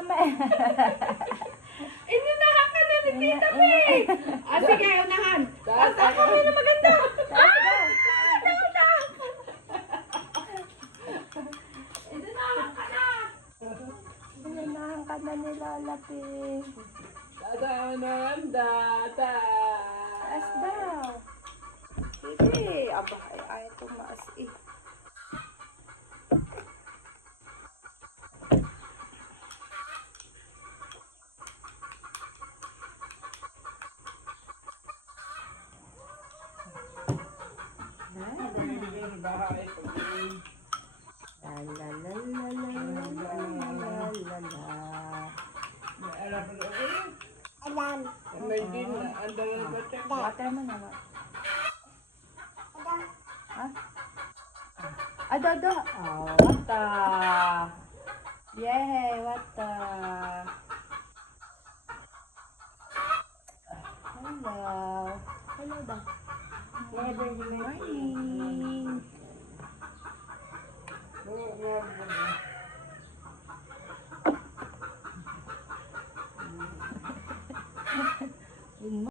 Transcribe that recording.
May. Inunahan ka na ni Tita May. Sige, unahan. At ako na maganda. Inunahan ka na. Inunahan ka na ni Lola P. Unahan, data. Taas daw. Sige. Aba, ay tumaas eh. Water mo na ba? Ha? Ado. Oh, water. Yay, water. Hello. Hello daw. Good morning.